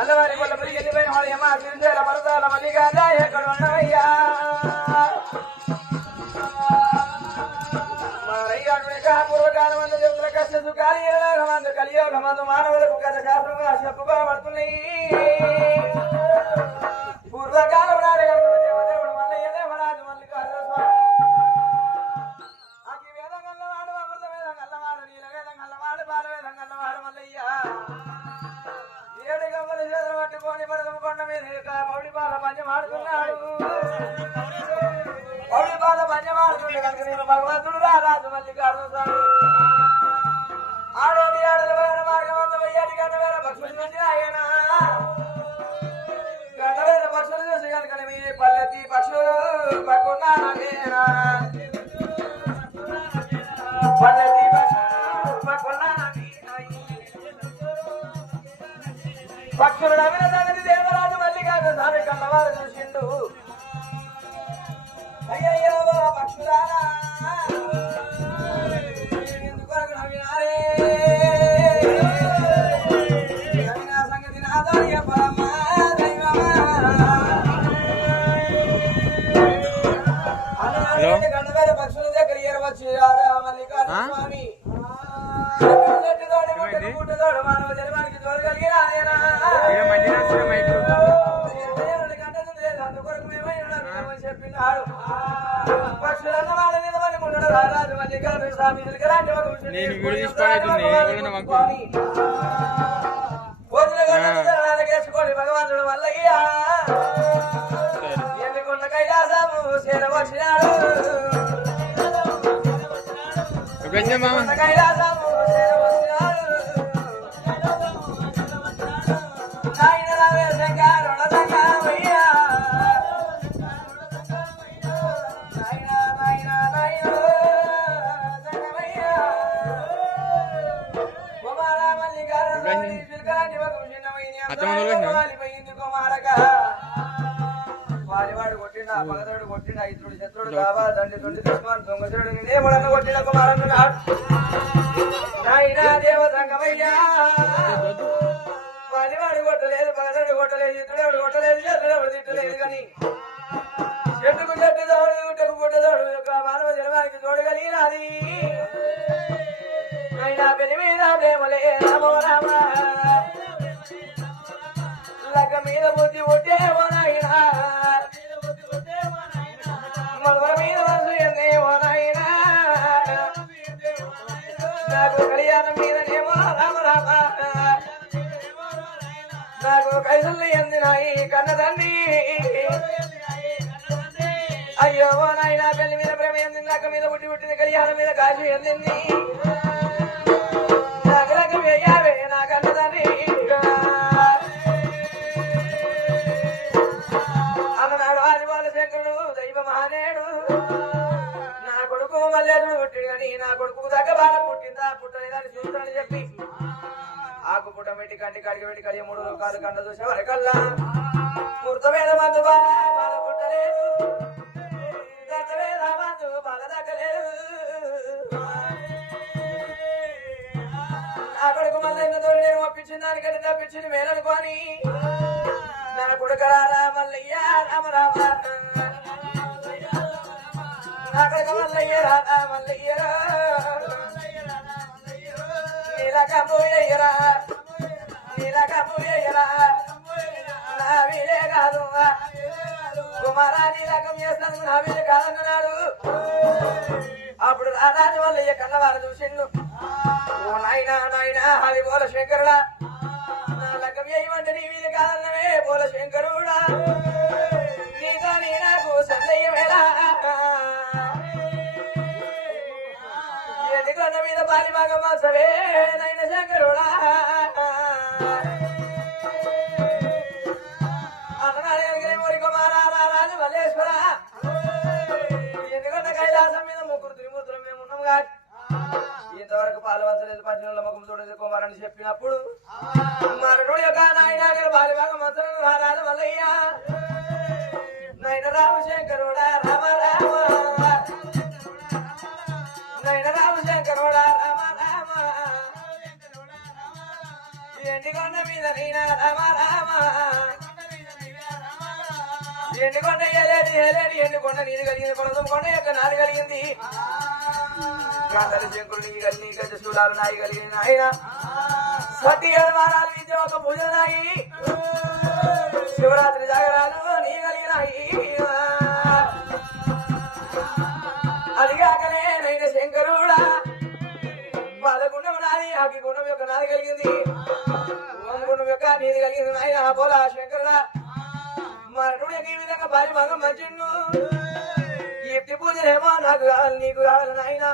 అల్లవారి కొల్ల పల్లి వెళ్ళిపోయిన వాడు ఏమా తిరుచేల పరదాల మల్లిగా ఎక్కడ ఉన్నాయ్యా పూర్వకాలం అందు దేవుల కష్ట సుఖాలు కలియోగమందు మానవులకు కథ శాస్త్రంగా చెప్పుకోబడుతున్నాయి. పూర్వకాలం నాడు దేవుడు మల్లయ్య దేవరాజు మల్లికార్జున స్వామి అకి వేదం గల్లవాడు అమృత వేదం గల్లవాడు నీల వేదం గల్లవాడు బాల వేదం గల్లవాడు మల్లయ్య ఏడు గమ్మల చేతులు పట్టుకొని పడదము కొండ మీద పౌడి బాల పంచం ఆడుతున్నాడు. పౌడి బాల పంచం ఆడుతుండే కనుక నేను భగవంతుడు రారాజు మల్లికార్జున స్వామి ఆడోడి ఆడల మార్గం అంత వెయ్యాడి గంట వేల పక్షులు చూసి ఆయన గంట వేల పక్షులు చూసి కనుక మీ పల్లెతి పక్షులు పక్కున్నానా పల్లెతి పక్షులు నవ్విన సంగతి దేవరాజు మల్లికార్జున స్వామి కన్నవారు చూసిండు. అయ్యయ్యో పక్షులారా ఎందుకొరకు నవ్వినారే నవ్విన సంగతి నాతో చెప్పమ్మా దైవమా అన్న గంట వేల పక్షుల దగ్గర ఏరవచ్చు మల్లికార్జున స్వామి మానవ జన్మానికి తోడగలిగిన ఆయన చెప్పినాడు. పక్షులన్న వాళ్ళ మీద పడుకుంటాడు రారాజు మల్లికార్జున స్వామి వేసుకొని భగవంతుడు మల్లయ్య ఎందుకున్న కైలాసము చేరవచ్చినాడు. కైలాసము వాడివాడు కొట్టిండా పగదాడు కొట్టిండా ఇతరుడు శత్రుడు కావా తండ్రి తొండి దుష్మాన్ దొంగసుడు నేనేమడన్న కొట్టిన కుమారన్నాడు. నాయనా దేవ సంగమయ్యా వాడివాడు కొట్టలేదు పగదాడు కొట్టలేదు ఇతరుడు కొట్టలేదు శత్రుడు తిట్టలేదు కానీ చెట్టుకు చెట్టు తోడు గుట్టకు గుట్టదోడు యొక్క మానవ జన్మానికి తోడగలిగినది. అయినా పెళ్లి మీద ప్రేమలే రామో రామ లగ్గ మీద బుద్ధి ఒట్టేవో నాయనా మగ మీద మనసు ఎందేవో నాయనా నాకు కళ్యాణం మీదనేమో రామ రామ నాకు కైసలు ఎందినాయి కన్న తండ్రి అయ్యో నాయనా పెళ్లి మీద ప్రేమ ఎందింది లగ్గ మీద పుట్టి పుట్టింది కళ్యాణం మీద కాశీ ఎందింది నాకు లగ్గ వేయావే నా కన్న తండ్రి అన్ననాడు ఆదివాల శంకరుడు దైవ మహానేడు నా కొడుకు మల్లేదుడు పుట్టింది కానీ నా కొడుకు దగ్గ బాల పుట్టిందా పుట్టలేదని చూస్తానని చెప్పి ఆకు పుట్ట పెట్టి కంటి కడిగి పెట్టి కడిగి 3 రకాలు కంట చూసే వరకల్లా మూర్తమైన మందు బాల పుట్టలేదు దత్తవేద మందు బాల దక్కలేదు. నా కొడుకు మల్లయ్య తోడు నేను ఒప్పించిన దానికంటే తప్పించింది మేలనుకోని నా కొడుకు రామల్లయ్య రామ రామ నా కొడుకు మల్లయ్య రామల్లయ్య నీలకమ్మయ్యరా నీలకమ్మయ్యరా నా వీలే కాదు కుమారా నీలకం చేస్తాను నా వీలే కాదన్నాడు. అప్పుడు రారాజు మల్లయ్య కన్నవారు చూసిండు. ఓ నాయనా నాయనా అది బోల శంకరుడా నా లగ్గం చేయమంటే నీ వీలు కాదన్నవే బోల శంకరుడా నీతో నీ నాకు సందేహమేలా ఎందుకన్న మీద బాలి భాగం మాసవే నైన శంకరుడా అన్ననాడు మోరి కుమారా రారాజు మల్లేశ్వర ఎందుకన్న కైలాసం మీద 3 త్రిమూర్తులు మేము ఉన్నాం కాదు ఇంతవరకు పాలవంచలేదు పంచల ముఖం చూడలేదు కుమారని చెప్పినప్పుడు మరణుడు యొక్క నాయన బాలి భాగం మంత్రులు రారాజు మల్లయ్య నైనా రామ రామ ఎండుకొండ ఏలేడి ఏలేడి ఎండుకొండ నీరు కలిగింది కొనసం కొండ యొక్క నాది కలిగింది గాంధరి శంకులు నీ కలిగి గజ శూలాలు నాయి కలిగింది ఆయన సతి 7 వారాలు విద్య ఒక పూజలు నాయి శివరాత్రి జాగరాలు నీ కలిగినాయి అదిగాకనే నైన శంకరుడా బాలగుండం నాది ఆకి గుండం యొక్క నాది కలిగింది గుండం యొక్క నీది కలిగింది నాయన పోలా శంకరుడా మరణుడు ఈ విధంగా భారీ భాగం మంచిండు ఈప్తి పూజలేమో నాకు కావాలి నీకు కావాలి నాయన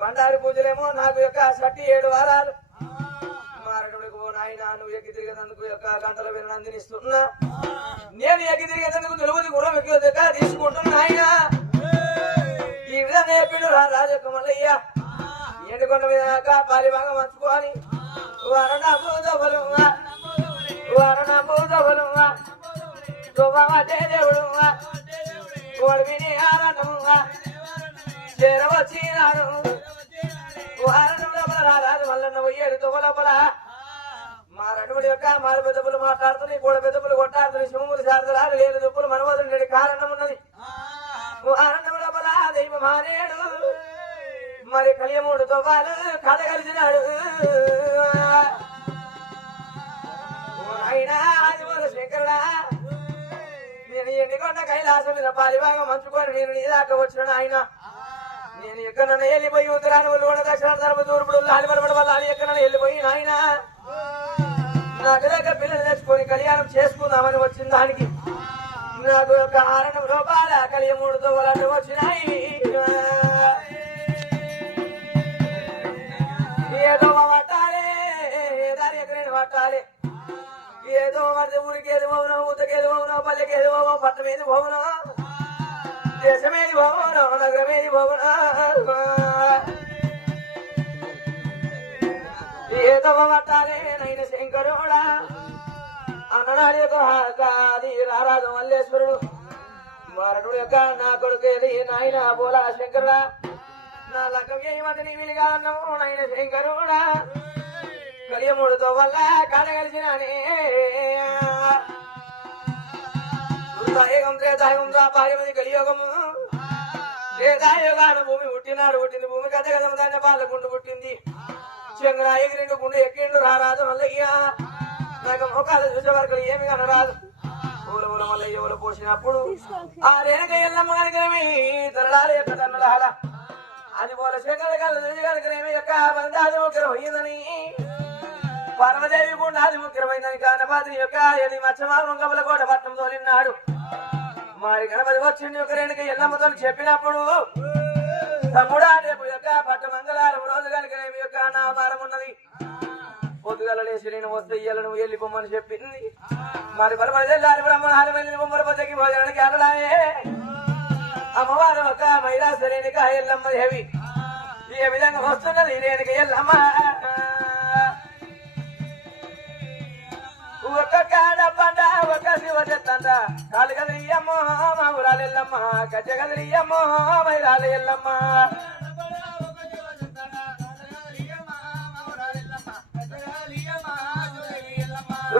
బండారి పూజలేమో నాకు యొక్క సట్టి 7 వారాలు మరణుడికి ఓ నాయన నువ్వు ఎక్కి తిరిగేందుకు యొక్క గంటల విన అందినిస్తున్నా నేను ఎక్కి తిరిగేందుకు నిలువుది గుర్రం ఎక్కి తీసుకుంటున్నా నాయన ఈ విధంగా చెప్పిండు రాజక్క మల్లయ్య ఎండుకొండ మీద భారీ భాగం మంచుకోవాలి వరణ పూజలు వరణ పూజలు దేవుడు వాడు విని ఆనందముగా చేరవచ్చినాడు రాజు మల్లన్న పోయాడు తువ్వలపల మా రెండుమడి యొక్క మారి పెద్దపులు మాట్లాడుతున్నాయి కూడా పెద్దపులు కొట్టాడుతున్నాయి శివములు శారదలాలు లేని దుప్పులు మనవదులు కారణం ఉన్నది ఆనందముల బల దైవ మానేడు మరి కలియముడు తువ్వాలు కథ కలిసినాడు అయినా ఆదివాల శంకరుడా నేను ఎండుకొండ కైలాసం మీద పాలిబాగా మంచుకొని నేను నీ దాకా వచ్చిన ఆయన నేను ఎక్కడన్నా వెళ్ళిపోయి ఉత్తరాన్ని వాళ్ళు దక్షిణ తరపు తూర్పుడు లాలిపడబడి వల్ల ఎక్కడన్నా వెళ్ళిపోయి ఆయన నాకు దగ్గర పిల్లలు తెచ్చుకొని కళ్యాణం చేసుకుందామని వచ్చిన దానికి నాకు ఒక 6 రూపాయల కలియముడుతో వాళ్ళు వచ్చినాయి ఏదో పట్టాలి ఏదారి ఎక్కడైనా పట్టాలి ఏదో మరి ఊరికేది పోవునో ఊతకేది పోవునో పల్లెకేది పోవో పట్టమేది పోవునో దేశమేది పోవునో నగరమేది పోవునో ఏదో పట్టాలి నైన శంకరుడా అన్ననాడు యొక్క అది రారాజు మల్లేశ్వరుడు మరణుడు యొక్క నా కొడుకేది నాయన బోలా శంకరుడా నా లగ్గం ఏమంటే నీ వీలుగా అన్నావు నైన శంకరుడా కలియముడుతో వల్ల కడగలిసినానే భార్యమది కలియోగము త్రేతాయుగాన భూమి పుట్టినాడు పుట్టింది భూమి కథ కథ దాన్ని బాలగుండు పుట్టింది చంద్ర ఎగిరిండు గుండె ఎక్కిండు రారాదు మల్లయ్య నాకు మొక్కలు చూసే వరకు ఏమి కనరాదు ఊల ఊల మల్లయ్య ఊల పోసినప్పుడు ఆ రేణక ఎల్లమ్మ కనుకనేమి తరడాల యొక్క తన్నులాల అది పోల శంకర కనుకనేమి యొక్క బంధాది ఒకరు అయ్యిందని పరమదేవి కూడా అది ముఖ్యమైనది గణపతి యొక్క ఎది మత్స్యమార్గం కబల కోట పట్టణం తోలిన్నాడు మరి గణపతి వచ్చింది ఒక రెండుకి ఎల్లమ్మతో చెప్పినప్పుడు తమ్ముడా రేపు యొక్క పట్ట మంగళవారం రోజు కనుకనేమి యొక్క నా వారం ఉన్నది పొద్దుగల లేచి నేను వస్తే ఇయ్యాల నువ్వు వెళ్ళిపోమని చెప్పింది మరి బలపడి తెల్లారి బ్రహ్మహారం వెళ్ళిన బొమ్మల పొద్దకి భోజనానికి అడలాయే అమ్మవారు ఒక మహిళా రేణుక ఎల్లమ్మ దేవి ఏ విధంగా వస్తున్నది రేణుక ఎల్లమ్మ ఒక కాడ పండ ఒక శివ చెత్తంట కాలు కదిరియమ్మో మా ఊరాలు ఎల్లమ్మ గజ్జ కదిరియమ్మో మైరాలు ఎల్లమ్మ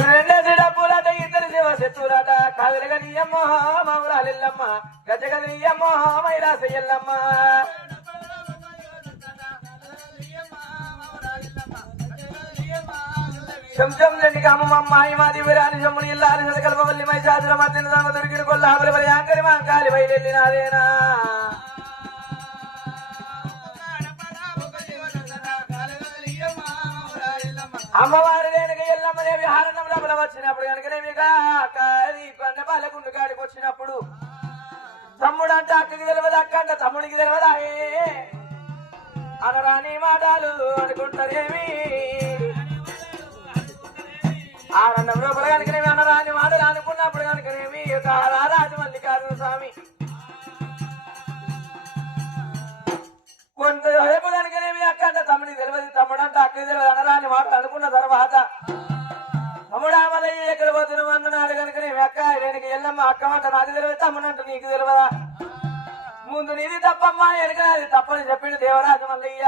రెండేసి డబ్బులట 2 శివ చెత్తులట కాదులు కదిరియమ్మో మా ఊరాలు ఎల్లమ్మ గజ్జ కదిరియమ్మో మైరాస ఎల్లమ్మ శంశం జండికి అమ్మమ్మాయి మాది విరాలి శమ్ముని ఇల్లాలి కల్పవల్లి మై చాతుల మధ్యన దామ దొరికిన కొల్లాబలి బలి యాంకరి మా కాలి బయలునాదేనా అమ్మవారి లేనక ఎల్లమ్మ దేవి హారణం లోపల వచ్చినప్పుడు కనుకనేమిగా పండ పాలకుండు కాడికి వచ్చినప్పుడు తమ్ముడు అంటే అక్కకి తెలియదు అక్క అంటే తమ్ముడికి తెలియదా అనరాని మాటలు అనుకుంటారేమి ఆనందం లోపల కనుకనేమి అనరాని మాటలు అనుకున్నప్పుడు కనుకనేమి రాజు మల్లికార్జున స్వామి కొంత రేపు కనుకనేమి అక్క అంటే తమ్ముడికి తెలియదు తమ్ముడు అంటే అక్కకి తెలియదు అనరాని మాటలు అనుకున్న తర్వాత తమ్ముడా మల్లయ్య ఎక్కడ పోతున్నావు అన్నాడు కనుకనేమి అక్క నేను ఎల్లమ్మ అక్క అంటే నాకు తెలియదు తమ్ముడు అంటే నీకు తెలియదా ముందు నీది తప్పమ్మా ఎనక అది తప్పని చెప్పిండు దేవరాజు మల్లయ్య